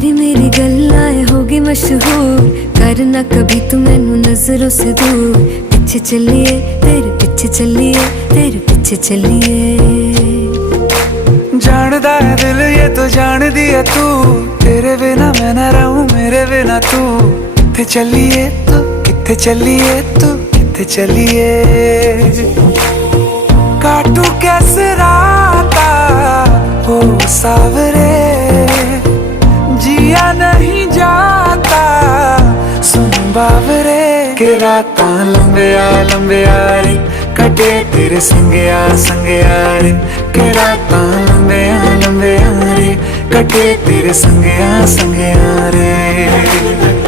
तेरी मेरी गल्लाएं होगी मशहूर, करना कभी तू मैनू नजरों से दूर। पीछे चलिए तेरे पीछे चलिए, तेरे पीछे चलिए। जानदा है दिल ये तो जान दिया तू, तेरे बिना मैं ना रहूं मेरे बिना तू। किथे चलिए तू, किथे चलिए तू, किथे चलिए। काटू कैसे राता हो सावरे, जिया नहीं जाता सुन बावरे। के राता लंबिया लंबिया रे, कटे तेरे संगया संगया रे। के राता लंबिया लंबिया रे, कटे तेरे संगया संगया रे।